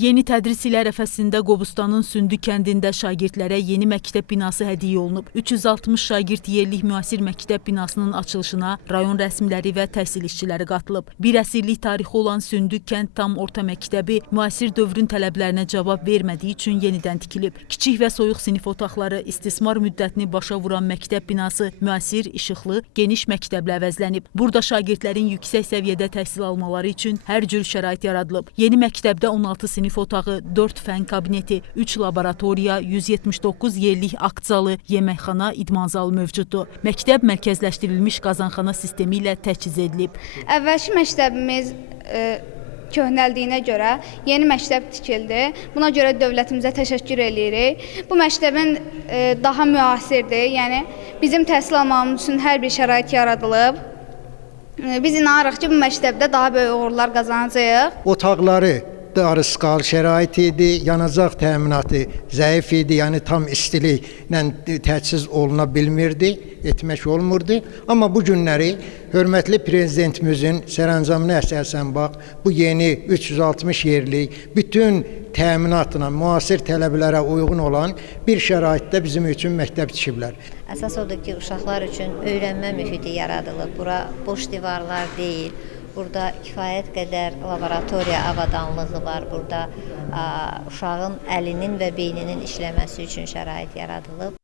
Yeni tədris il ərəfəsində Qobustanın Sündü kəndində şagirdlərə yeni məktəb binası hədiyyə olunub. 360 şagird yerlik müasir məktəb binasının açılışına rayon rəsmiləri və təhsil işçiləri qatılıb. Bir əsrlik tarixi olan Sündü kənd tam orta məktəbi müasir dövrün tələblərinə cavab vermədiyi üçün yenidən tikilib. Kiçik və soyuq sinif otaqları, istismar müddətini başa vuran məktəb binası müasir, işıqlı, geniş məktəblə əvəzlənib. Burada şagirdlərin yüksək səviyyədə təhsil almaları üçün hər cür şərait yaradılıb. Yeni məktəbdə 16 sinif otağı, 4 fənn kabineti, 3 laboratoriya, 179 yerlik akt zalı, yeməkxana, idman zalı mövcuddur. Məktəb mərkəzləşdirilmiş qazanxana sistemi ilə təchiz edilib. Əvvəlki məktəbimiz e, köhnəldiyinə görə yeni məktəb tikildi. Buna görə dövlətimizə təşəkkür eləyirik. Bu məktəbin e, daha müasirdir. Yəni bizim təhsil almamız üçün hər bir şərait yaradılıb. E, Biz inanırıq ki, bu məktəbdə daha böyük uğurlar qazanacağıq. Otaqları darısqal şərait idi, yanacaq təminatı zəif idi, yəni tam istiliklə təchiz oluna bilmirdi, etmək olmurdu. Amma bu günləri hörmətli prezidentimizin sərəncamına əsasən bax, bu yeni 360 yerlik bütün təminatla müasir tələblərə uyğun olan bir şəraitdə bizim üçün məktəb tikiblər. Əsas odur ki, uşaqlar üçün öyrənmə mühiti yaradılıb. Bura boş divarlar deyil. Burada kifayət qədər laboratoriya avadanlığı var. Burada a, uşağın əlinin və beyninin işləməsi üçün şərait yaradılıb.